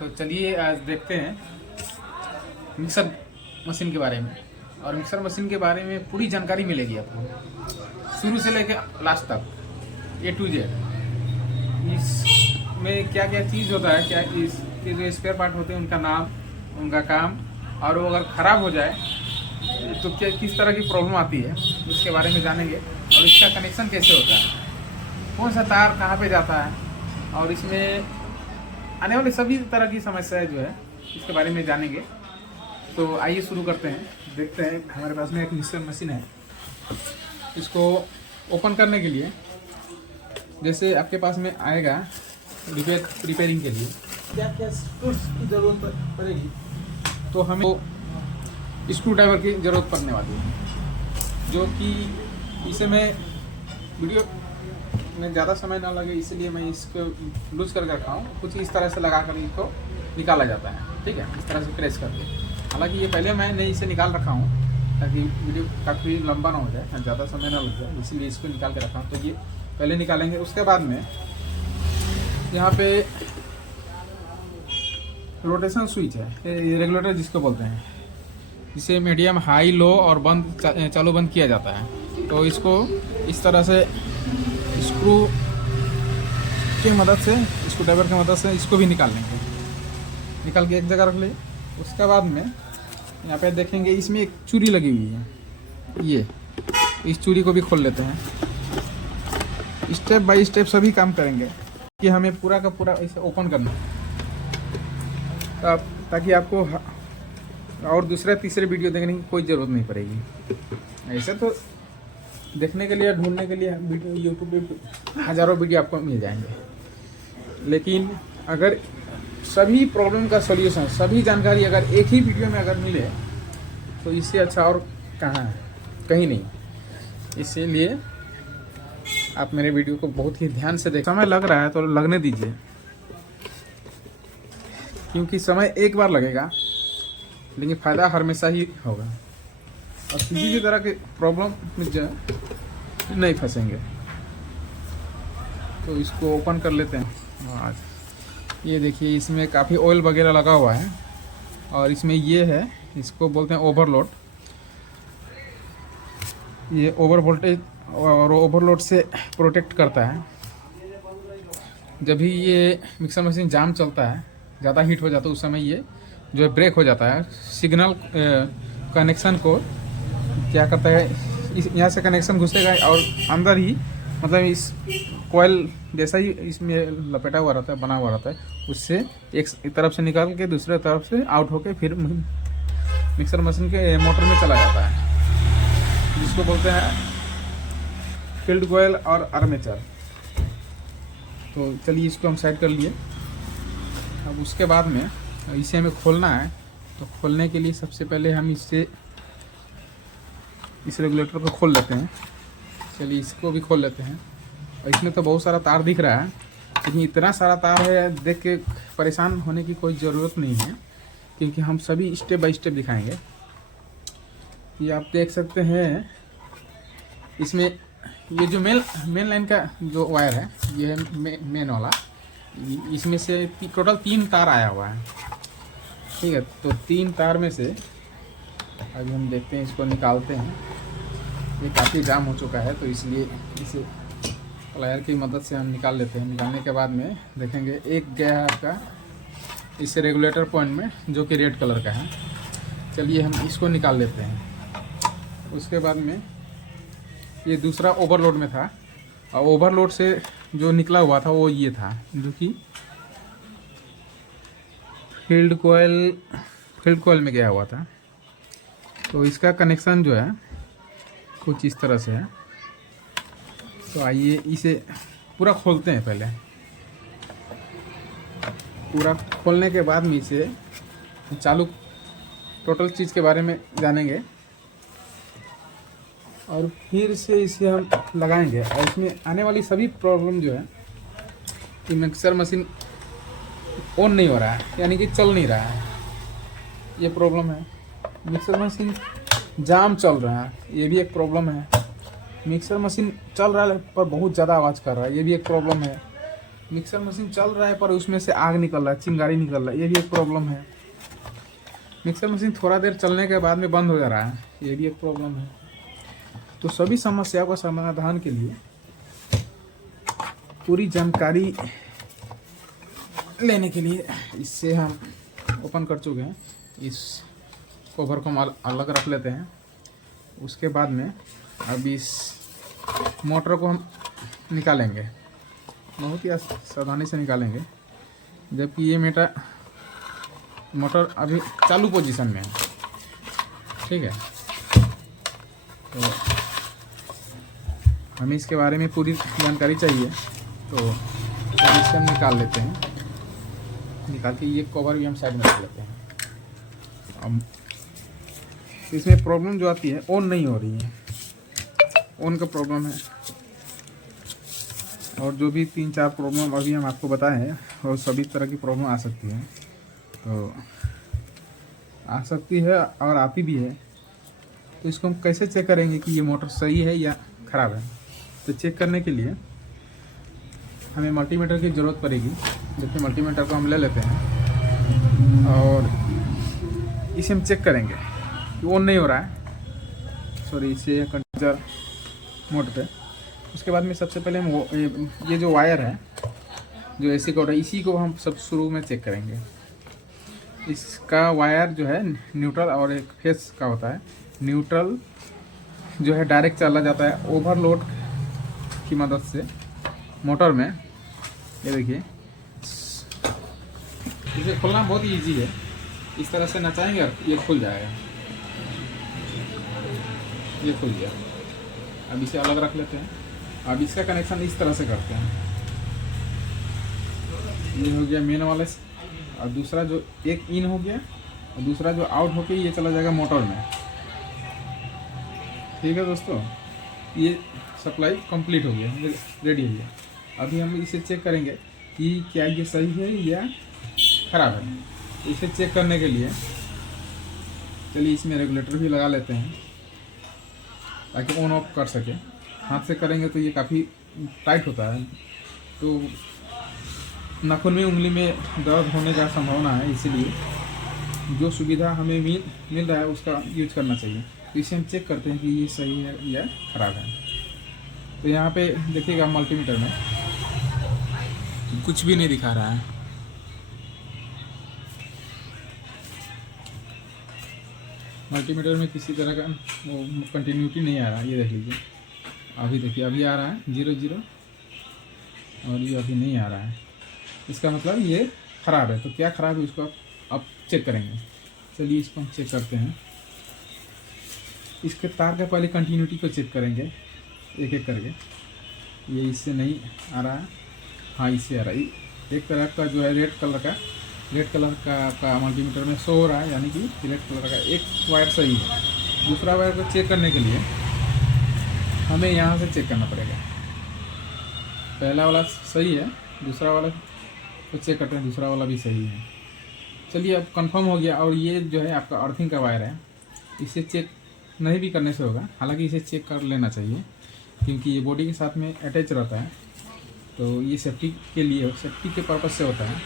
तो चलिए आज देखते हैं मिक्सर मशीन के बारे में। और मिक्सर मशीन के बारे में पूरी जानकारी मिलेगी आपको शुरू से लेकर लास्ट तक A to Z। इसमें क्या क्या चीज़ होता है, क्या इसके जो स्पेयर पार्ट होते हैं उनका नाम, उनका काम, और वो अगर ख़राब हो जाए तो क्या किस तरह की प्रॉब्लम आती है उसके बारे में जानेंगे। और इसका कनेक्शन कैसे होता है, कौन सा तार कहाँ पे जाता है, और इसमें आने वाली सभी तरह की समस्याएं जो है इसके बारे में जानेंगे। तो आइए शुरू करते हैं। देखते हैं, हमारे पास में एक मिक्सर मशीन है। इसको ओपन करने के लिए जैसे आपके पास में आएगा रिपेयरिंग के लिए क्या क्या टूल्स की ज़रूरत पड़ेगी, तो हमें स्क्रू ड्राइवर की ज़रूरत पड़ने वाली है, जो कि इसे मैं वीडियो में ज़्यादा समय ना लगे इसलिए मैं इसको लूज करके रखा हूँ। कुछ इस तरह से लगा कर इसको निकाला जाता है, ठीक है, इस तरह से प्रेस करके। हालांकि ये पहले मैंने इसे निकाल रखा हूँ ताकि वीडियो काफ़ी लंबा ना हो जाए, ज़्यादा समय ना लग जाए, इसलिए इसको निकाल के रखा हूँ। तो ये पहले निकालेंगे। उसके बाद में यहाँ पे रोटेशन स्विच है, ये रेगुलेटर जिसको बोलते हैं, जिसे मीडियम, हाई, लो और बंद चालू बंद किया जाता है। तो इसको इस तरह से स्क्रू की मदद से, स्क्रू ड्राइवर की मदद से इसको भी निकाल लेंगे। निकाल के एक जगह रख ले। उसके बाद में यहाँ पे देखेंगे इसमें एक चूड़ी लगी हुई है, ये इस चूड़ी को भी खोल लेते हैं। स्टेप बाय स्टेप सभी काम करेंगे कि हमें पूरा का पूरा इसे ओपन करना है, ताकि आपको और दूसरे तीसरे वीडियो देखने की कोई ज़रूरत नहीं पड़ेगी। ऐसे तो देखने के लिए, ढूंढने के लिए वीडियो यूट्यूब पे हज़ारों वीडियो आपको मिल जाएंगे, लेकिन अगर सभी प्रॉब्लम का सॉल्यूशन, सभी जानकारी अगर एक ही वीडियो में अगर मिले तो इससे अच्छा और कहाँ है, कहीं नहीं। इसीलिए आप मेरे वीडियो को बहुत ही ध्यान से देखें। समय लग रहा है तो लगने दीजिए, क्योंकि समय एक बार लगेगा लेकिन फ़ायदा हमेशा ही होगा, और किसी भी तरह के प्रॉब्लम में जो नहीं फंसेंगे। तो इसको ओपन कर लेते हैं। आज ये देखिए, इसमें काफ़ी ऑयल वगैरह लगा हुआ है, और इसमें ये है, इसको बोलते हैं ओवरलोड। ये ओवर वोल्टेज और ओवरलोड से प्रोटेक्ट करता है। जब भी ये मिक्सर मशीन जाम चलता है, ज़्यादा हीट हो जाता है, उस समय ये जो है ब्रेक हो जाता है। सिग्नल कनेक्शन को क्या करता है, यहाँ से कनेक्शन घुसेगा और अंदर ही, मतलब इस कोयल जैसा ही इसमें लपेटा हुआ रहता है, बना हुआ रहता है, उससे एक तरफ से निकाल के दूसरे तरफ से आउट होके फिर मिक्सर मशीन के मोटर में चला जाता है, जिसको बोलते हैं फील्ड कोयल और आर्मेचर। तो चलिए इसको हम साइड कर लिए। अब उसके बाद में इसे हमें खोलना है। तो खोलने के लिए सबसे पहले हम इस रेगुलेटर को खोल लेते हैं। चलिए इसको भी खोल लेते हैं। और इसमें तो बहुत सारा तार दिख रहा है, लेकिन इतना सारा तार है देख के परेशान होने की कोई ज़रूरत नहीं है, क्योंकि हम सभी स्टेप बाय स्टेप दिखाएंगे। ये आप देख सकते हैं, इसमें ये जो मेन लाइन का जो वायर है, ये है मेन वाला। इसमें से टोटल 3 तार आया हुआ है, ठीक है। तो 3 तार में से अभी हम देखते हैं, इसको निकालते हैं। ये काफ़ी जाम हो चुका है, तो इसलिए इसे प्लायर की मदद से हम निकाल लेते हैं। निकालने के बाद में देखेंगे एक गया है आपका इस रेगुलेटर पॉइंट में, जो कि रेड कलर का है। चलिए हम इसको निकाल लेते हैं। उसके बाद में ये दूसरा ओवरलोड में था, और ओवरलोड से जो निकला हुआ था वो ये था, जो कि फील्ड कोयल में गया हुआ था। तो इसका कनेक्शन जो है कुछ इस तरह से है। तो आइए इसे पूरा खोलते हैं। पहले पूरा खोलने के बाद में इसे चालू टोटल चीज़ के बारे में जानेंगे, और फिर से इसे हम लगाएंगे। और इसमें आने वाली सभी प्रॉब्लम जो है कि मिक्सर मशीन ऑन नहीं हो रहा है, यानी कि चल नहीं रहा है, ये प्रॉब्लम है। मिक्सर मशीन जाम चल रहा है, ये भी एक प्रॉब्लम है। मिक्सर मशीन चल रहा है पर बहुत ज़्यादा आवाज़ कर रहा है, ये भी एक प्रॉब्लम है। मिक्सर मशीन चल रहा है पर उसमें से आग निकल रहा है, चिंगारी निकल रहा है, ये भी एक प्रॉब्लम है। मिक्सर मशीन थोड़ा देर चलने के बाद में बंद हो जा रहा है, ये भी एक प्रॉब्लम है। तो सभी समस्याओं का समाधान के लिए पूरी जानकारी लेने के लिए इससे हम ओपन कर चुके हैं। इस कवर को हम अलग रख लेते हैं। उसके बाद में अब इस मोटर को हम निकालेंगे, बहुत ही सावधानी से निकालेंगे, जबकि ये मोटर अभी चालू पोजीशन में है। ठीक है, तो हमें इसके बारे में पूरी जानकारी चाहिए, तो इससे हम निकाल लेते हैं। निकाल के ये कवर भी हम साइड में रख लेते हैं। अब इसमें प्रॉब्लम जो आती है, ऑन नहीं हो रही है, ऑन का प्रॉब्लम है। और जो भी 3-4 प्रॉब्लम अभी हम आपको बताए हैं, और सभी तरह की प्रॉब्लम आ सकती है, तो आ सकती है और आती भी है। तो इसको हम कैसे चेक करेंगे कि ये मोटर सही है या ख़राब है? तो चेक करने के लिए हमें मल्टीमीटर की ज़रूरत पड़ेगी। देखिए, मल्टीमीटर को हम ले लेते हैं और इसे हम चेक करेंगे कि ऑन नहीं हो रहा है, सॉरी, इसे कंट्रोल मोड पे। उसके बाद में सबसे पहले हम ये जो वायर है, जो एसी कोड है, इसी को हम सब शुरू में चेक करेंगे। इसका वायर जो है न्यूट्रल और एक फेस का होता है। न्यूट्रल जो है डायरेक्ट चला जाता है ओवरलोड की मदद से मोटर में। ये देखिए, इसे खोलना बहुत ही ईजी है। इस तरह से नचाएंगे और ये खुल जाएगा। ये खुल गया। अब इसे अलग रख लेते हैं। अब इसका कनेक्शन इस तरह से करते हैं। ये हो गया मेन वाले से, और दूसरा जो एक इन हो गया और दूसरा जो आउट होके ये चला जाएगा मोटर में। ठीक है दोस्तों, ये सप्लाई कंप्लीट हो गया, रेडी हो गया। अभी हम इसे चेक करेंगे कि क्या ये सही है या ख़राब है। इसे चेक करने के लिए चलिए इसमें रेगुलेटर भी लगा लेते हैं, ताकि ऑन ऑफ कर सके। हाथ से करेंगे तो ये काफ़ी टाइट होता है, तो नाखून में, उंगली में दर्द होने का संभावना है। इसीलिए जो सुविधा हमें मिल रहा है उसका यूज करना चाहिए। तो इसे हम चेक करते हैं कि ये सही है या ख़राब है। तो यहाँ पे देखिएगा, मल्टीमीटर में कुछ भी नहीं दिखा रहा है। मल्टीमीटर में किसी तरह का कंटिन्यूटी नहीं आ रहा। ये देख लीजिए, अभी देखिए, अभी आ रहा है 0-0 और ये अभी नहीं आ रहा है। इसका मतलब ये ख़राब है। तो क्या ख़राब है इसको आप चेक करेंगे। चलिए इसको हम चेक करते हैं। इसके तार का पहले कंटिन्यूटी को चेक करेंगे एक एक करके। ये इससे नहीं आ रहा है, हाँ इससे आ रहा है। एक तरह का जो है रेड कलर का आपका मल्टीमीटर में शो हो रहा है, यानी कि रेड कलर का एक वायर सही है। दूसरा वायर को चेक करने के लिए हमें यहाँ से चेक करना पड़ेगा। पहला वाला सही है, दूसरा वाला को चेक करते हैं, दूसरा वाला भी सही है। चलिए, अब कंफर्म हो गया। और ये जो है आपका अर्थिंग का वायर है, इसे चेक नहीं भी करने से होगा। हालांकि इसे चेक कर लेना चाहिए, क्योंकि ये बॉडी के साथ में अटैच रहता है, तो ये सेफ्टी के लिए, सेफ्टी के पर्पज़ से होता है।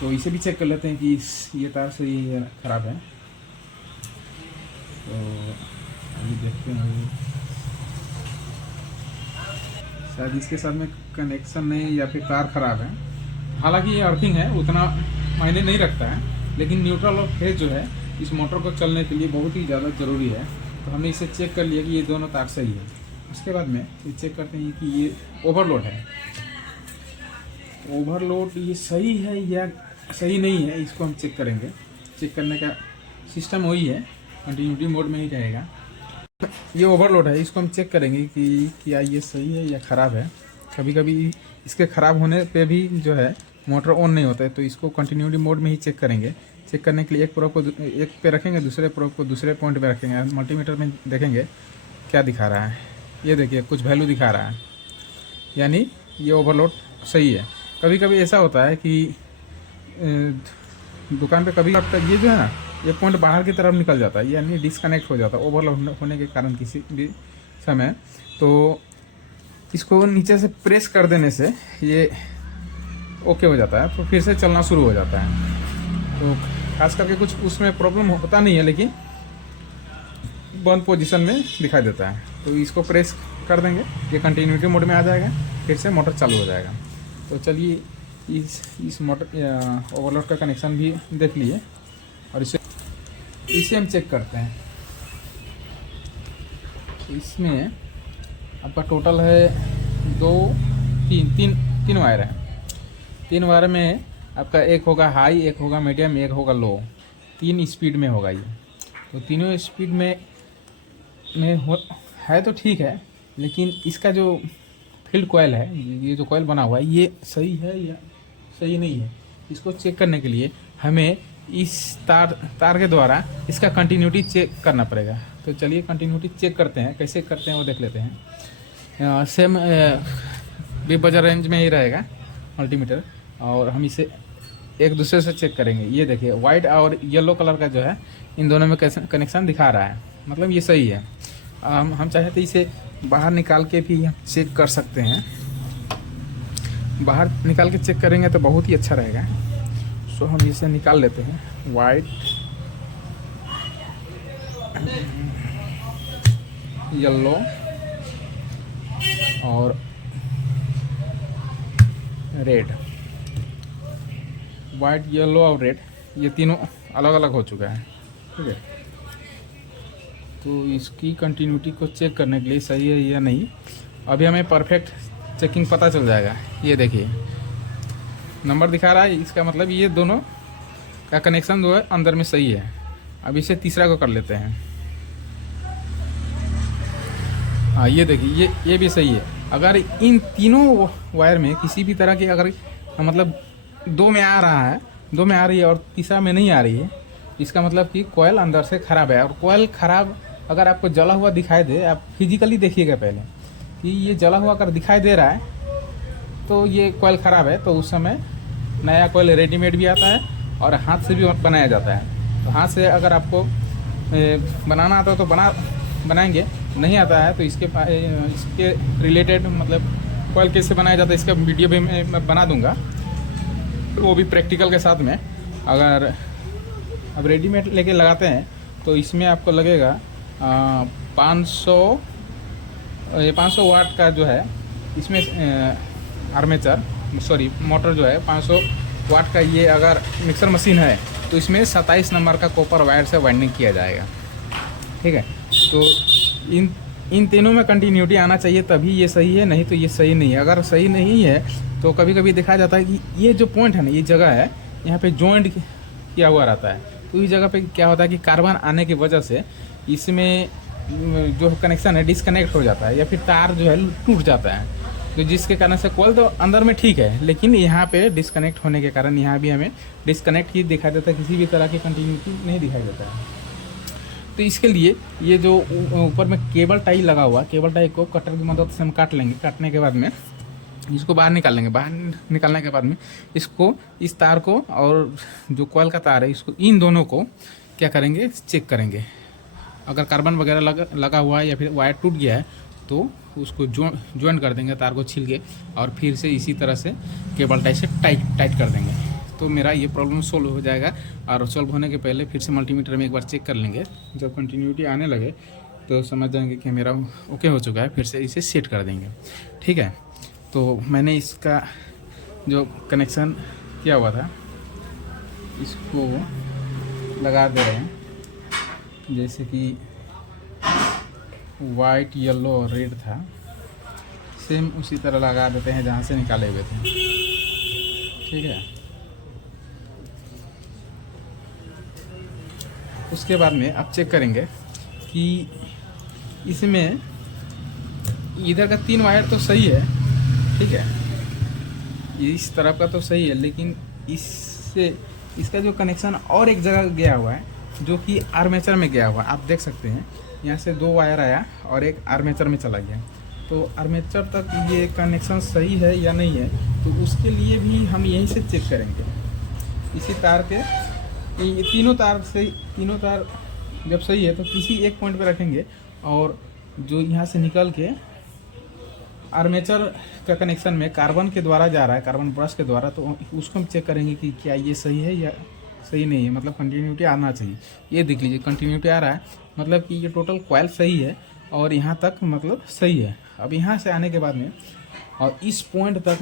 तो इसे भी चेक कर लेते हैं कि ये तार सही है या ख़राब है। तो अभी देखते हैं, शायद इसके साथ में कनेक्शन नहीं या फिर तार ख़राब है। हालांकि ये अर्थिंग है, उतना मायने नहीं रखता है, लेकिन न्यूट्रल और फेज जो है इस मोटर को चलने के लिए बहुत ही ज़्यादा ज़रूरी है। तो हमने इसे चेक कर लिया कि ये दोनों तार सही है। उसके बाद में ये चेक करते हैं कि ये ओवरलोड है। ओवरलोड ये सही है या सही नहीं है, इसको हम चेक करेंगे। चेक करने का सिस्टम वही है, कंटिन्यूटी मोड में ही रहेगा। ये ओवरलोड है, इसको हम चेक करेंगे कि क्या ये सही है या ख़राब है। कभी कभी इसके ख़राब होने पे भी जो है मोटर ऑन नहीं होता है, तो इसको कंटिन्यूटी मोड में ही चेक करेंगे। चेक करने के लिए एक प्रोब को एक पे रखेंगे, दूसरे प्रोब को दूसरे पॉइंट पे रखेंगे। मल्टीमीटर में देखेंगे क्या दिखा रहा है। ये देखिए, कुछ वैल्यू दिखा रहा है, यानी ये ओवरलोड सही है। कभी कभी ऐसा होता है कि दुकान पे कभी ये जो है ना, ये पॉइंट बाहर की तरफ निकल जाता है, यानी डिस्कनेक्ट हो जाता है ओवरलोड होने के कारण किसी भी समय। तो इसको नीचे से प्रेस कर देने से ये ओके हो जाता है, तो फिर से चलना शुरू हो जाता है। तो खास करके कुछ उसमें प्रॉब्लम होता नहीं है, लेकिन बंद पोजीशन में दिखाई देता है। तो इसको प्रेस कर देंगे, ये कंटिन्यूटी मोड में आ जाएगा, फिर से मोटर चालू हो जाएगा। तो चलिए इस मोटर ओवरलोड का कनेक्शन भी देख लिए, और इसे हम चेक करते हैं। इसमें आपका टोटल है तीन वायर है। 3 वायर में आपका एक होगा हाई, एक होगा मीडियम, एक होगा लो। 3 स्पीड में होगा ये। तो तीनों स्पीड में है तो ठीक है, लेकिन इसका जो फील्ड कॉइल है, ये जो कॉइल बना हुआ है, ये सही है या सही नहीं है, इसको चेक करने के लिए हमें इस तार के द्वारा इसका कंटिन्यूटी चेक करना पड़ेगा। तो चलिए कंटिन्यूटी चेक करते हैं, कैसे करते हैं वो देख लेते हैं। सेम बिग बाजार रेंज में ही रहेगा मल्टीमीटर, और हम इसे एक दूसरे से चेक करेंगे। ये देखिए वाइट और येलो कलर का जो है, इन दोनों में कनेक्शन दिखा रहा है, मतलब ये सही है। हम चाहे तो इसे बाहर निकाल के भी चेक कर सकते हैं। बाहर निकाल के चेक करेंगे तो बहुत ही अच्छा रहेगा। सो हम इसे निकाल लेते हैं। वाइट, येलो और रेड। वाइट, येलो और रेड, ये तीनों अलग अलग हो चुका है, ठीक है। तो इसकी कंटिन्यूटी को चेक करने के लिए सही है या नहीं, अभी हमें परफेक्ट चेकिंग पता चल जाएगा। ये देखिए नंबर दिखा रहा है, इसका मतलब ये दोनों का कनेक्शन जो है अंदर में सही है। अब इसे तीसरा को कर लेते हैं। हाँ ये देखिए ये भी सही है। अगर इन तीनों वायर में किसी भी तरह की अगर मतलब 2 में आ रहा है, 2 में आ रही है और तीसरा में नहीं आ रही है, इसका मतलब कि कॉइल अंदर से ख़राब है। और कॉइल ख़राब अगर आपको जला हुआ दिखाई दे, आप फिजिकली देखिएगा पहले कि ये जला हुआ अगर दिखाई दे रहा है तो ये कॉइल ख़राब है। तो उस समय नया कॉइल रेडीमेड भी आता है और हाथ से भी बनाया जाता है। तो हाथ से अगर आपको बनाना आता है तो बनाएंगे, नहीं आता है तो इसके रिलेटेड मतलब कॉइल कैसे बनाया जाता है इसका वीडियो भी मैं बना दूंगा, वो भी प्रैक्टिकल के साथ में। अगर अब रेडीमेड लेके लगाते हैं तो इसमें आपको लगेगा 500 वाट का जो है इसमें मोटर जो है 500 वाट का। ये अगर मिक्सर मशीन है तो इसमें 27 नंबर का कॉपर वायर से वाइंडिंग किया जाएगा, ठीक है। तो इन तीनों में कंटिन्यूटी आना चाहिए, तभी ये सही है, नहीं तो ये सही नहीं है। अगर सही नहीं है तो कभी कभी देखा जाता है कि ये जो पॉइंट है ना, ये जगह है, यहाँ पे जॉइंट किया हुआ रहता है। तो इस जगह पे क्या होता है कि कार्बन आने की वजह से इसमें जो कनेक्शन है डिस्कनेक्ट हो जाता है, या फिर तार जो है टूट जाता है। तो जिसके कारण से कॉइल तो अंदर में ठीक है, लेकिन यहाँ पे डिस्कनेक्ट होने के कारण यहाँ भी हमें डिस्कनेक्ट ही दिखाई देता है, किसी भी तरह की कंटिन्यूटी नहीं दिखाई देता है। तो इसके लिए ये जो ऊपर में केबल टाई लगा हुआ, केबल टाई को कटर की मदद से हम काट लेंगे। काटने के बाद में इसको बाहर निकाल लेंगे। बाहर निकालने के बाद में इसको, इस तार को और जो कॉइल का तार है, इसको, इन दोनों को क्या करेंगे, चेक करेंगे। अगर कार्बन वगैरह लगा हुआ है या फिर वायर टूट गया है तो उसको ज्वाइन कर देंगे, तार को छील के, और फिर से इसी तरह से केबल टाई से टाइट कर देंगे। तो मेरा ये प्रॉब्लम सोल्व हो जाएगा। और सोल्व होने के पहले फिर से मल्टीमीटर में एक बार चेक कर लेंगे। जब कंटिन्यूटी आने लगे तो समझ जाएंगे कि मेरा ओके हो चुका है, फिर से इसे सेट कर देंगे, ठीक है। तो मैंने इसका जो कनेक्शन किया हुआ था इसको लगा दे रहे हैं, जैसे कि वाइट, येलो और रेड था, सेम उसी तरह लगा देते हैं जहाँ से निकाले हुए थे, ठीक है। उसके बाद में आप चेक करेंगे कि इसमें इधर का 3 वायर तो सही है, ठीक है, इस तरफ का तो सही है, लेकिन इसका जो कनेक्शन और एक जगह गया हुआ है, जो कि आर्मेचर में गया हुआ है। आप देख सकते हैं यहाँ से 2 वायर आया और एक आर्मेचर में चला गया। तो आर्मेचर तक ये कनेक्शन सही है या नहीं है, तो उसके लिए भी हम यहीं से चेक करेंगे। इसी तार के ये तीनों तार जब सही है तो किसी एक पॉइंट पे रखेंगे, और जो यहाँ से निकल के आर्मेचर का कनेक्शन में कार्बन के द्वारा जा रहा है, कार्बन ब्रश के द्वारा, तो उसको हम चेक करेंगे कि क्या ये सही है या सही नहीं है, मतलब कंटिन्यूटी आना चाहिए। ये देख लीजिए कंटिन्यूटी आ रहा है, मतलब कि ये टोटल कॉइल सही है और यहाँ तक मतलब सही है। अब यहाँ से आने के बाद में और इस पॉइंट तक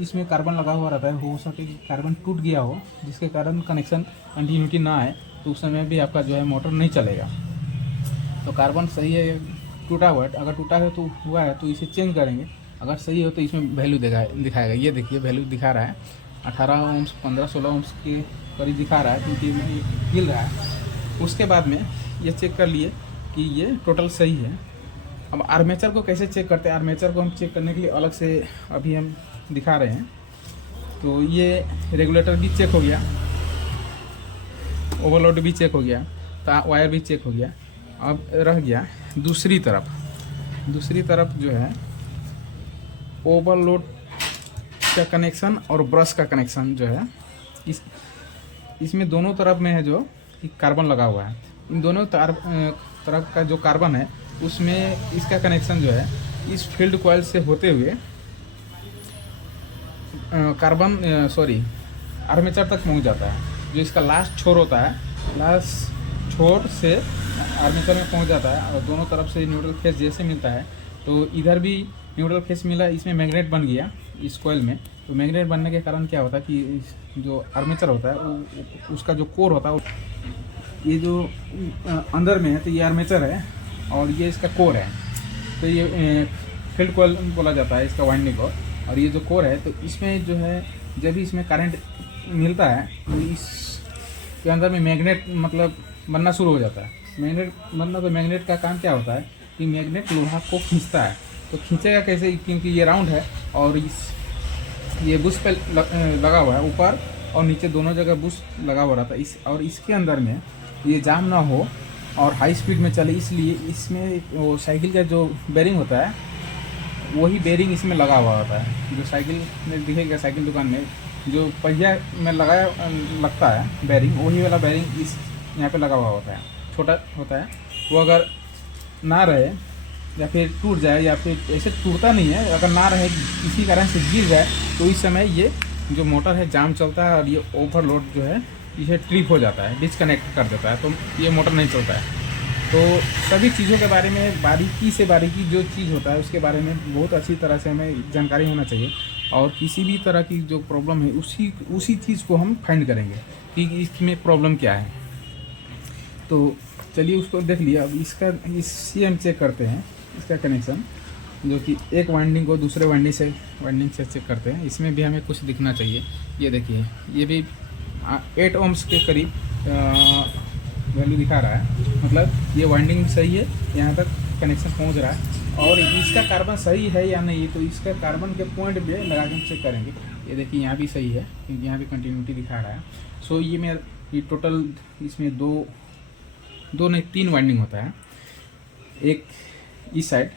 इसमें कार्बन लगा हुआ रहता है, हो सके कि कार्बन टूट गया हो जिसके कारण कनेक्शन कंटिन्यूटी ना आए, तो उस समय भी आपका जो है मोटर नहीं चलेगा। तो कार्बन सही है, टूटा हुआ है, अगर टूटा है तो हुआ है तो इसे चेंज करेंगे, अगर सही हो तो इसमें वैल्यू दिखाएगा। ये देखिए वैल्यू दिखा रहा है 18 ओम्स 15-16 ओम्स के करीब दिखा रहा है, क्योंकि हिल रहा है। उसके बाद में ये चेक कर लिए कि ये टोटल सही है। अब आर्मेचर को कैसे चेक करते हैं, आर्मेचर को हम चेक करने के लिए अलग से अभी हम दिखा रहे हैं। तो ये रेगुलेटर भी चेक हो गया, ओवरलोड भी चेक हो गया, तो वायर भी चेक हो गया। अब रह गया दूसरी तरफ जो है ओवरलोड का कनेक्शन और ब्रश का कनेक्शन जो है, इसमें दोनों तरफ में है जो कार्बन लगा हुआ है। इन दोनों तरफ का जो कार्बन है उसमें इसका कनेक्शन जो है इस फील्ड कॉइल से होते हुए आर्मेचर तक पहुंच जाता है। जो इसका लास्ट छोर होता है, लास्ट छोर से आर्मेचर में पहुंच जाता है और दोनों तरफ से न्यूट्रल फेस जैसे मिलता है, तो इधर भी न्यूट्रल फेस मिला, इसमें मैग्नेट बन गया इस कॉइल में। तो मैग्नेट बनने के कारण क्या होता है कि जो आर्मेचर होता है उसका जो कोर होता है, ये जो अंदर में है तो ये आर्मेचर है और ये इसका कोर है। तो ये फील्ड कॉइल बोला जाता है इसका वाइंडिंग को। और ये जो कोर है तो इसमें जो है जब भी इसमें करंट मिलता है तो इसके अंदर में मैग्नेट मतलब बनना शुरू हो जाता है। मैग्नेट बनना, तो मैग्नेट का काम क्या होता है कि मैग्नेट लोहा को खींचता है। तो खींचेगा कैसे, क्योंकि ये राउंड है और ये बुश पे लगा हुआ है, ऊपर और नीचे दोनों जगह बुश लगा हुआ रहता है। और इसके अंदर में ये जाम ना हो और हाई स्पीड में चले, इसलिए इसमें वो साइकिल का जो बेरिंग होता है वही बेरिंग इसमें लगा हुआ होता है। जो साइकिल में दिखेगा, साइकिल दुकान में जो पहिया में लगता है बेरिंग, वही वाला बेरिंग इस यहाँ पे लगा हुआ होता है, छोटा होता है। वो अगर ना रहे या फिर टूट जाए, या फिर ऐसे टूटता नहीं है, अगर ना रहे किसी कारण से गिर जाए, तो इस समय ये जो मोटर है जाम चलता है और ये ओवरलोड जो है इसे ट्रिप हो जाता है, डिस्कनेक्ट कर देता है, तो ये मोटर नहीं चलता है। तो सभी चीज़ों के बारे में बारीकी जो चीज़ होता है उसके बारे में बहुत अच्छी तरह से हमें जानकारी होना चाहिए। और किसी भी तरह की जो प्रॉब्लम है उसी चीज़ को हम फाइंड करेंगे कि इसमें प्रॉब्लम क्या है। तो चलिए उसको देख लिया। अब इससे हम चेक करते हैं इसका कनेक्शन, जो कि एक वाइंडिंग को दूसरे वाइंडिंग से चेक करते हैं। इसमें भी हमें कुछ दिखना चाहिए। ये देखिए, ये भी 8 ओम्स के करीब वैल्यू दिखा रहा है, मतलब ये वाइंडिंग सही है, यहाँ तक कनेक्शन पहुँच रहा है। और इसका कार्बन सही है या नहीं, तो इसका कार्बन के पॉइंट पे लगा के चेक करेंगे। ये देखिए यहाँ भी सही है, क्योंकि यहाँ भी कंटिन्यूटी दिखा रहा है। सो ये टोटल इसमें दो नहीं 3 वाइंडिंग होता है। एक इस साइड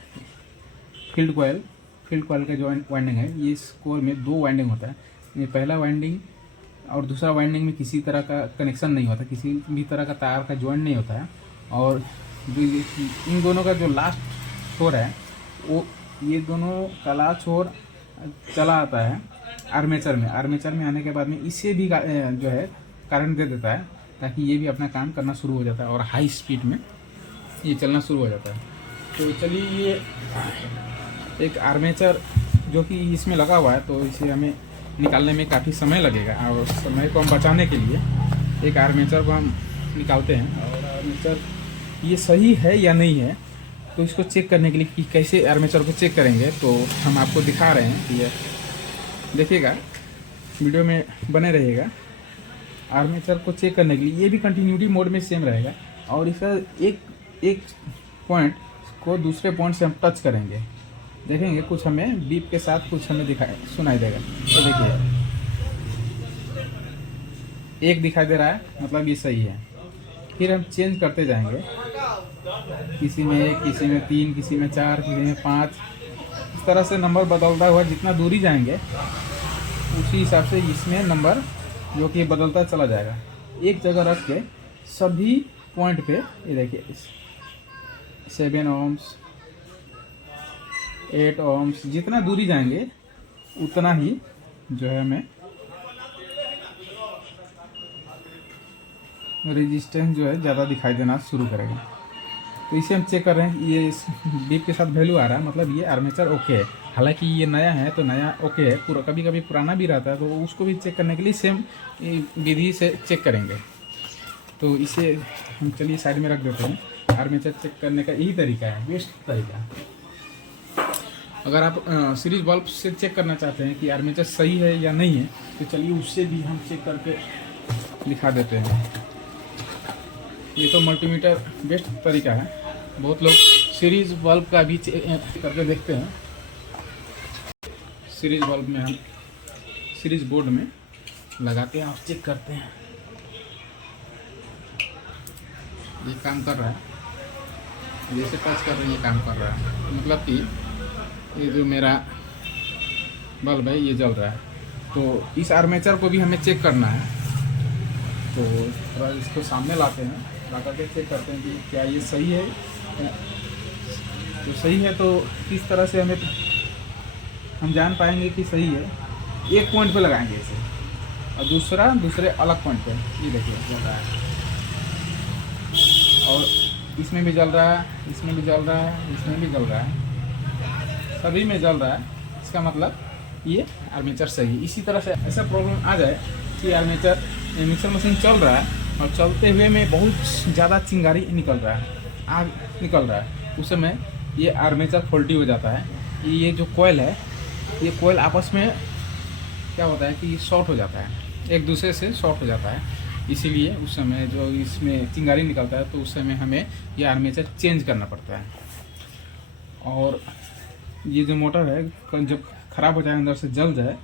फील्ड कॉइल का जो वाइंडिंग है, ये इस कोर में 2 वाइंडिंग होता है। ये पहला वाइंडिंग और दूसरा वाइंडिंग में किसी तरह का कनेक्शन नहीं होता, किसी भी तरह का तार का जॉइंट नहीं होता है। और जो इन दोनों का जो लास्ट छोर है, वो ये दोनों का लास्ट छोर चला आता है आर्मेचर में आने के बाद में इसे भी जो है करंट दे देता है, ताकि ये भी अपना काम करना शुरू हो जाता है और हाई स्पीड में ये चलना शुरू हो जाता है। तो चलिए, ये एक आर्मेचर जो कि इसमें लगा हुआ है, तो इसे हमें निकालने में काफ़ी समय लगेगा। और समय को हम बचाने के लिए एक आर्मेचर को हम निकालते हैं। और आर्मेचर ये सही है या नहीं है, तो इसको चेक करने के लिए कि कैसे आर्मेचर को चेक करेंगे, तो हम आपको दिखा रहे हैं कि ये देखिएगा, वीडियो में बने रहिएगा। आर्मेचर को चेक करने के लिए ये भी कंटिन्यूटी मोड में सेम रहेगा, और इसका एक पॉइंट को दूसरे पॉइंट से हम टच करेंगे, देखेंगे कुछ हमें बीप के साथ कुछ हमें सुनाई देगा। तो देखिए, एक दिखाई दे रहा है, मतलब ये सही है। फिर हम चेंज करते जाएंगे, किसी में 1, किसी में 3, किसी में 4, किसी में 5, इस तरह से नंबर बदलता हुआ जितना दूरी जाएंगे उसी हिसाब से इसमें नंबर जो कि बदलता चला जाएगा। एक जगह रख के सभी पॉइंट पे ये देखिए 7 ओम्स, 8 ohms, जितना दूरी जाएंगे उतना ही जो है हमें रेजिस्टेंस जो है ज़्यादा दिखाई देना शुरू करेगा। तो इसे हम चेक कर रहे हैं कि ये बीप के साथ वैल्यू आ रहा है, मतलब ये आर्मेचर ओके है। हालांकि ये नया है तो नया ओके है, पूरा कभी कभी पुराना भी रहता है, तो उसको भी चेक करने के लिए सेम विधि से चेक करेंगे। तो इसे हम चलिए साइड में रख देते हैं। आर्मेचर चेक करने का यही तरीका है, बेस्ट तरीका। अगर आप सीरीज बल्ब से चेक करना चाहते हैं कि आर्मेचर सही है या नहीं है, तो चलिए उससे भी हम चेक करके दिखा देते हैं। ये तो मल्टीमीटर बेस्ट तरीका है, बहुत लोग सीरीज बल्ब का भी करके देखते हैं। सीरीज बल्ब में हम सीरीज बोर्ड में लगाते हैं और चेक करते हैं। ये काम कर रहा है, जैसे टच कर रहे हैं ये काम कर रहा है, मतलब कि ये जो मेरा बल्ब है ये जल रहा है। तो इस आर्मेचर को भी हमें चेक करना है, तो थोड़ा इसको सामने लाते हैं, ला करके चेक करते हैं कि क्या ये सही है। तो सही है तो किस तरह से हमें हम जान पाएंगे कि सही है। एक पॉइंट पे लगाएंगे इसे और दूसरे अलग पॉइंट पे, ये देखिए जल रहा है, और इसमें भी जल रहा है, इसमें भी जल रहा है, इसमें भी जल रहा है, सभी में जल रहा है। इसका मतलब ये आर्मेचर सही है। इसी तरह से ऐसा प्रॉब्लम आ जाए कि आर्मेचर मिक्सर मशीन चल रहा है और चलते हुए में बहुत ज़्यादा चिंगारी निकल रहा है, आग निकल रहा है, उस समय ये आर्मेचर फॉल्टी हो जाता है। ये जो कॉइल है, ये कॉइल आपस में क्या होता है कि शॉर्ट हो जाता है, एक दूसरे से शॉर्ट हो जाता है। इसीलिए उस समय जो इसमें चिंगारी निकलता है, तो उस समय हमें ये आर्मेचर चेंज करना पड़ता है। और ये जो मोटर है जब ख़राब हो जाए, अंदर से जल जाए,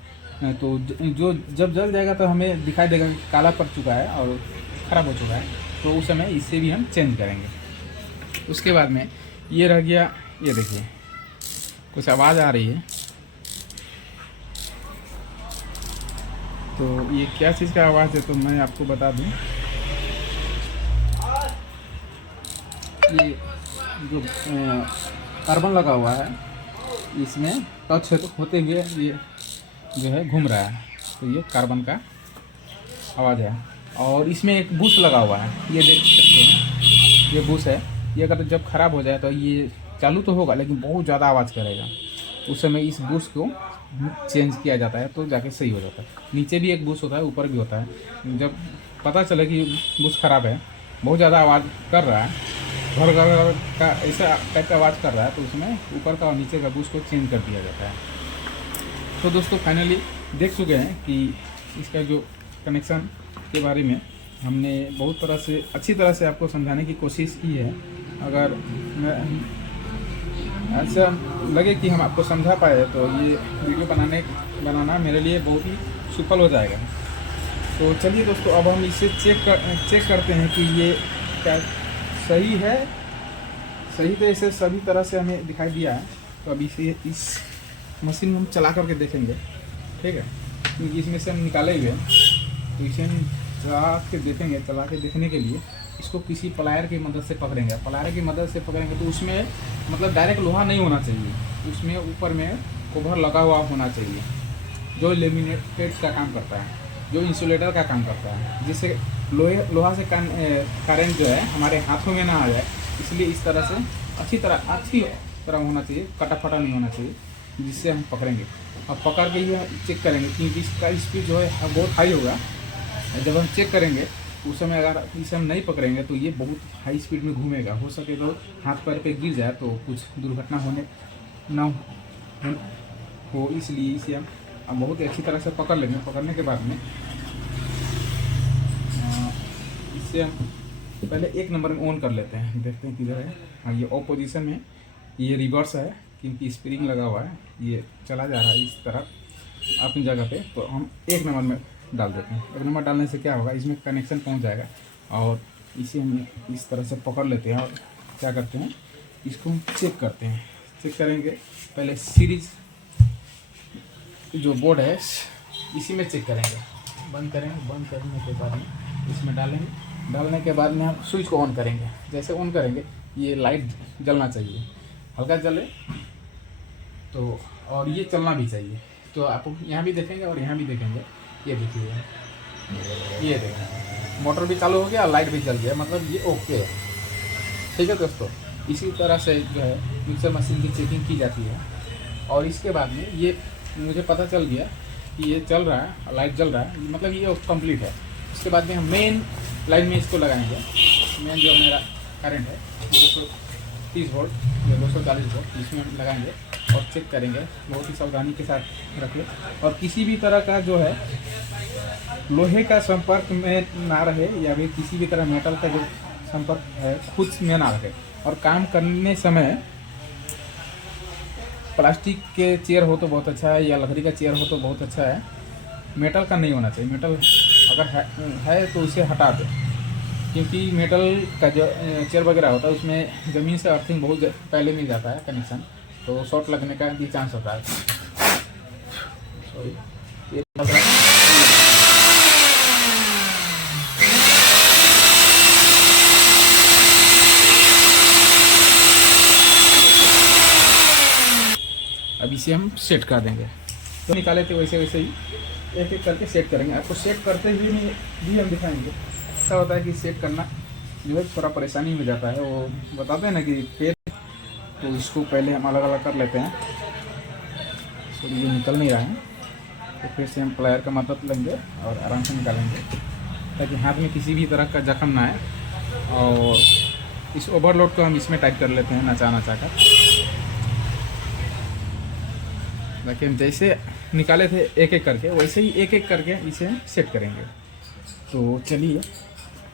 तो जो जब जल जाएगा तो हमें दिखाई देगा कि काला पड़ चुका है और ख़राब हो चुका है, तो उस समय इससे भी हम चेंज करेंगे। उसके बाद में ये रह गया, ये देखिए कुछ आवाज़ आ रही है, तो ये क्या चीज़ का आवाज़ है तो मैं आपको बता दूं। ये जो कार्बन लगा हुआ है, इसमें टच होते हुए ये जो है घूम रहा है, तो ये कार्बन का आवाज़ है। और इसमें एक बुश लगा हुआ है, ये देख सकते हैं, ये बुश है। ये अगर जब ख़राब हो जाए तो ये चालू तो होगा लेकिन बहुत ज़्यादा आवाज़ करेगा, उस समय इस बुश को चेंज किया जाता है, तो जाके सही हो जाता है। नीचे भी एक बुश होता है, ऊपर भी होता है। जब पता चले कि बुश ख़राब है, बहुत ज़्यादा आवाज़ कर रहा है, घर घर का ऐसा टाइप का आवाज़ कर रहा है, तो उसमें ऊपर का और नीचे का बुश को चेंज कर दिया जाता है। तो दोस्तों फाइनली देख चुके हैं कि इसका जो कनेक्शन के बारे में हमने बहुत तरह से अच्छी तरह से आपको समझाने की कोशिश की है। अगर ऐसा लगे कि हम आपको समझा पाए तो ये वीडियो बनाना मेरे लिए बहुत ही सफल हो जाएगा। तो चलिए दोस्तों, अब हम इसे चेक करते हैं कि ये क्या सही है। सही तो इसे सभी तरह से हमें दिखाई दिया है, तो अब इसे इस मशीन में हम चला करके देखेंगे, ठीक है, क्योंकि इसमें से हम निकाले हुए हैं, तो इसे हम चला के देखेंगे। चला के देखने के लिए इसको किसी प्लायर की मदद से पकड़ेंगे। प्लायर की मदद से पकड़ेंगे तो उसमें मतलब डायरेक्ट लोहा नहीं होना चाहिए, उसमें ऊपर में कवर लगा हुआ होना चाहिए, जो लेमिनेटेड का काम करता है, जो इंसुलेटर का काम करता है, जिससे लोहा से करंट जो है हमारे हाथों में ना आ जाए। इसलिए इस तरह से अच्छी तरह होना चाहिए, कटा फटा नहीं होना चाहिए, जिससे हम पकड़ेंगे। अब पकड़ के ही चेक करेंगे क्योंकि इसका स्पीड जो है बहुत हाई होगा। जब हम चेक करेंगे उस समय अगर इसे हम नहीं पकड़ेंगे तो ये बहुत हाई स्पीड में घूमेगा, हो सके तो हाथ पैर पे गिर जाए तो कुछ दुर्घटना होने ना हो। इसलिए इसे हम बहुत ही अच्छी तरह से पकड़ लेंगे। पकड़ने के बाद में इसे हम पहले 1 नंबर में ऑन कर लेते हैं, देखते हैं किधर है। हाँ, ये ऑफ पोजीशन में, ये रिवर्स है क्योंकि स्प्रिंग लगा हुआ है, ये चला जा रहा है इस तरफ अपनी जगह पे। तो हम 1 नंबर में डाल देते हैं। 1 नंबर डालने से क्या होगा, इसमें कनेक्शन पहुंच जाएगा और इसे हम इस तरह से पकड़ लेते हैं और क्या करते हैं, इसको हम चेक करते हैं। चेक करेंगे पहले सीरीज जो बोर्ड है इसी में चेक करेंगे। बंद करेंगे, बंद करने के बाद में इसमें डालेंगे। डालने के बाद में हम स्विच को ऑन करेंगे। जैसे ऑन करेंगे ये लाइट जलना चाहिए, हल्का जले तो और ये चलना भी चाहिए। तो आप यहाँ भी देखेंगे और यहाँ भी देखेंगे, ये देखिए, ये देखेंगे मोटर भी चालू हो गया, लाइट भी जल गया, मतलब ये ओके है। ठीक है दोस्तों, इसी तरह से जो है मिक्सर मशीन की चेकिंग की जाती है। और इसके बाद में ये मुझे पता चल गया कि ये चल रहा है, लाइट जल रहा है, मतलब ये कंप्लीट है। उसके बाद में हम मेन लाइन में इसको लगाएंगे। मेन जो मेरा करंट है 230 वोल्ट या 240 वोल्ट, इसमें हम लगाएंगे और चेक करेंगे। बहुत ही सावधानी के साथ रखें और किसी भी तरह का जो है लोहे का संपर्क में ना रहे, या फिर किसी भी तरह मेटल का जो संपर्क है खुद में ना रहे। और काम करने समय प्लास्टिक के चेयर हो तो बहुत अच्छा है, या लकड़ी का चेयर हो तो बहुत अच्छा है, मेटल का नहीं होना चाहिए। मेटल अगर है तो उसे हटा दें, क्योंकि मेटल का जो चेयर वगैरह होता है उसमें ज़मीन से अर्थिंग बहुत पहले मिल जाता है कनेक्शन, तो शॉर्ट लगने का भी चांस होता है। सॉरी, ये अब इसे हम सेट कर देंगे। तो निकाले थे वैसे वैसे ही एक एक करके सेट करेंगे। आपको सेट करते हुए भी हम दिखाएंगे। ऐसा होता है कि सेट करना जो है थोड़ा परेशानी हो जाता है, वो बताते हैं ना कि पेड़, तो इसको पहले हम अलग अलग कर लेते हैं। तो ये निकल नहीं रहा है, तो फिर से हम प्लायर का मदद लेंगे और आराम से निकालेंगे, ताकि हाथ में किसी भी तरह का जख्म ना आए। और इस ओवरलोड को हम इसमें टाइट कर लेते हैं नचा कर। बाकी हम जैसे निकाले थे एक एक करके, वैसे ही एक एक करके इसे सेट करेंगे। तो चलिए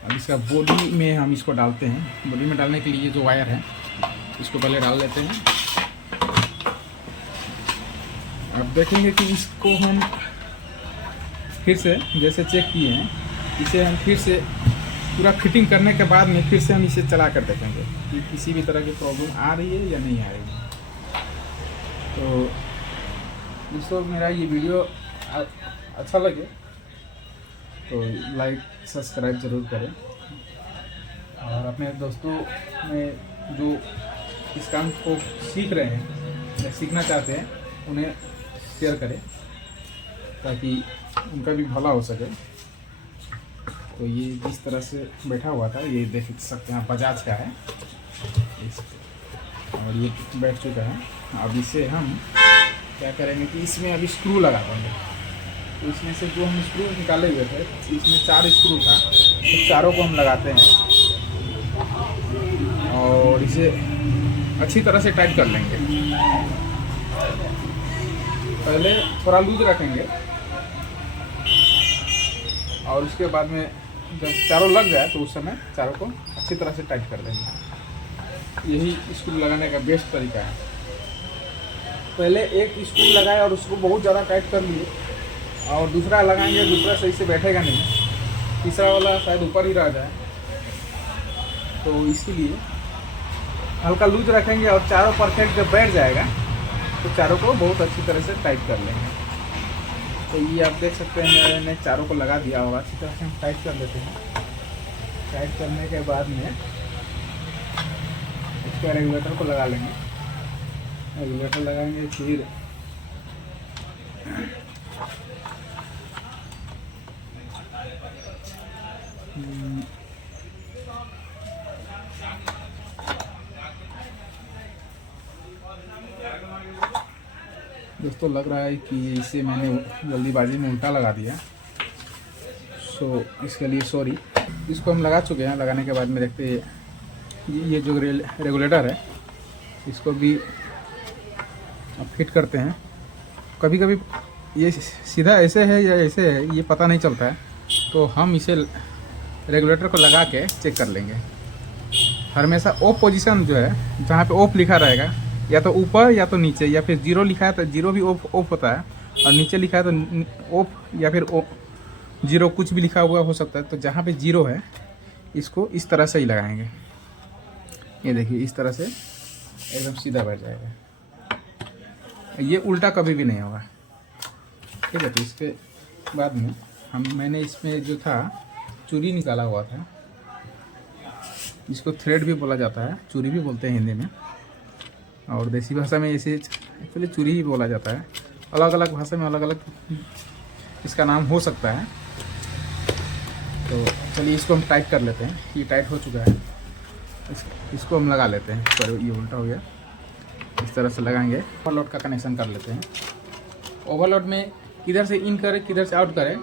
अब इसका बॉडी में हम इसको डालते हैं। बॉडी में डालने के लिए जो वायर है इसको पहले डाल लेते हैं। अब देखेंगे कि इसको हम फिर से जैसे चेक किए हैं, इसे हम फिर से पूरा फिटिंग करने के बाद में फिर से हम इसे चला कर देखेंगे कि किसी भी तरह की प्रॉब्लम आ रही है या नहीं आ रही है। तो दोस्तों, मेरा ये वीडियो अच्छा लगे तो लाइक सब्सक्राइब ज़रूर करें, और अपने दोस्तों में जो इस काम को सीख रहे हैं या सीखना चाहते हैं उन्हें शेयर करें, ताकि उनका भी भला हो सके। तो ये जिस तरह से बैठा हुआ था, ये देख सकते हैं बजाज का है, और ये बैठ चुका है। अब इसे हम क्या करेंगे कि इसमें अभी स्क्रू लगा देंगे। तो इसमें से जो हम स्क्रू निकाले हुए थे, इसमें 4 स्क्रू था, तो चारों को हम लगाते हैं और इसे अच्छी तरह से टाइट कर लेंगे। पहले थोड़ा लूज रखेंगे और उसके बाद में जब चारों लग जाए तो उस समय चारों को अच्छी तरह से टाइट कर लेंगे। यही स्क्रू लगाने का बेस्ट तरीका है। पहले एक स्क्रू लगाए और उसको बहुत ज़्यादा टाइट कर लिए, और दूसरा लगाएंगे, दूसरा सही से बैठेगा नहीं, तीसरा वाला शायद ऊपर ही रह जाए। तो इसीलिए हल्का लूज रखेंगे और चारों परफेक्ट जब बैठ जाएगा तो चारों को बहुत अच्छी तरह से टाइट कर लेंगे। तो ये आप देख सकते हैं मैंने चारों को लगा दिया होगा। अच्छी तरह से हम टाइट कर लेते हैं। टाइट करने के बाद में इसका रेगुलेटर को लगा लेंगे। रेगुलेटर लगाएंगे, फिर दोस्तों लग रहा है कि इसे मैंने जल्दीबाजी में उल्टा लगा दिया, सो इसके लिए सॉरी। इसको हम लगा चुके हैं। लगाने के बाद में देखते हैं ये जो रेगुलेटर है इसको भी फिट करते हैं। कभी कभी ये सीधा ऐसे है या ऐसे है ये पता नहीं चलता है, तो हम इसे रेगुलेटर को लगा के चेक कर लेंगे। हमेशा ऑफ पोजीशन जो है, जहाँ पे ऑफ लिखा रहेगा, या तो ऊपर या तो नीचे, या फिर जीरो लिखा है तो जीरो भी ऑफ होता है, और नीचे लिखा है तो ऑफ या फिर जीरो, कुछ भी लिखा हुआ हो सकता है। तो जहाँ पे जीरो है इसको इस तरह से ही लगाएंगे। ये देखिए इस तरह से एकदम सीधा बैठ जाएगा, ये उल्टा कभी भी नहीं होगा। ठीक है। तो इसके बाद में मैंने इसमें जो था चूड़ी निकाला हुआ था, इसको थ्रेड भी बोला जाता है, चूड़ी भी बोलते हैं हिंदी में, और देसी भाषा में इसे एक्चुअली चूड़ी ही बोला जाता है, अलग अलग भाषा में अलग अलग इसका नाम हो सकता है। तो चलिए इसको हम टाइट कर लेते हैं। ये टाइट हो चुका है, इसको हम लगा लेते हैं। पर ये उल्टा हो गया, इस तरह से लगाएंगे। ओवरलोड का कनेक्शन कर लेते हैं। ओवरलोड में किधर से इन करे किधर से आउट करे,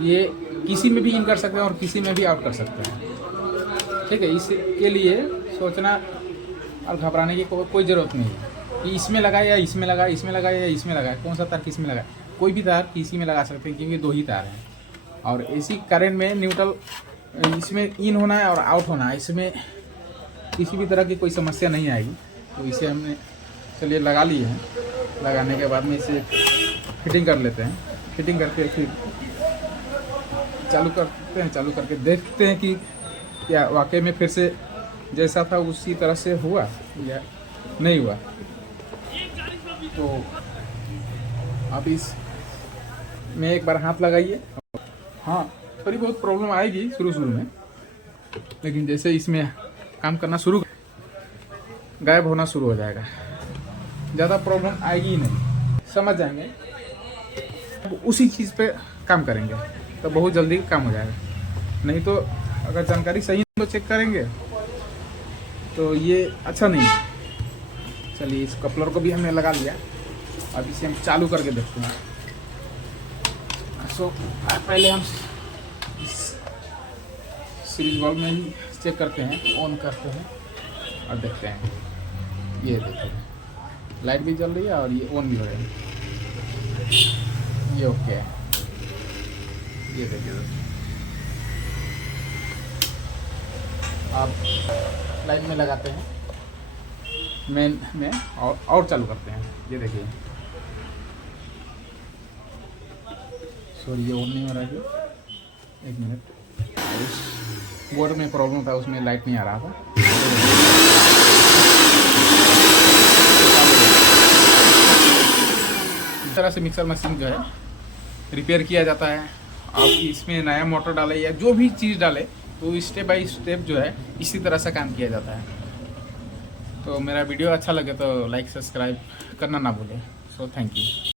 ये किसी में भी इन कर सकते हैं और किसी में भी आउट कर सकते हैं। ठीक है, इसके लिए सोचना और घबराने की कोई ज़रूरत नहीं है कि इसमें लगाए या इसमें लगाए, इसमें लगाए या इसमें लगाए, कौन सा तार किस में लगाए। कोई भी तार किसी में लगा सकते हैं क्योंकि 2 ही तार हैं। और एसी करंट में न्यूट्रल इसमें इन होना है और आउट होना है, इसमें किसी भी तरह की कोई समस्या नहीं आएगी। तो इसे हमने चलिए लगा लिए हैं। लगाने के बाद में इसे फिटिंग कर लेते हैं। फिटिंग करके फिर चालू करते हैं। चालू करके देखते हैं कि क्या वाकई में फिर से जैसा था उसी तरह से हुआ या नहीं हुआ। तो आप इस में एक बार हाथ लगाइए। हाँ, थोड़ी बहुत प्रॉब्लम आएगी शुरू में, लेकिन जैसे इसमें काम करना शुरू गायब होना शुरू हो जाएगा। ज़्यादा प्रॉब्लम आएगी ही नहीं, समझ जाएंगे। उसी चीज़ पे काम करेंगे तो बहुत जल्दी काम हो जाएगा। नहीं तो अगर जानकारी सही तो चेक करेंगे तो ये अच्छा नहीं है। चलिए इस कपलर को भी हमने लगा लिया। अब इसे हम चालू करके देखते हैं। सो पहले हम इस सीरीज बल्ब में ही चेक करते हैं, ऑन करते हैं और देखते हैं। ये देखिए लाइट भी जल रही है और ये ऑन भी हो रहा है। ये ओके है। ये देखिए आप लाइट में लगाते हैं, मेन में और चालू करते हैं। ये देखिए सॉरी ये ऑन नहीं हो रहा है। 1 मिनट, उस बोर्ड में प्रॉब्लम था, उसमें लाइट नहीं आ रहा था। इस तरह से मिक्सर मशीन जो है रिपेयर किया जाता है। आप इसमें नया मोटर डालें या जो भी चीज़ डालें तो स्टेप बाय स्टेप जो है इसी तरह से काम किया जाता है। तो मेरा वीडियो अच्छा लगे तो लाइक सब्सक्राइब करना ना भूलें। So thank you.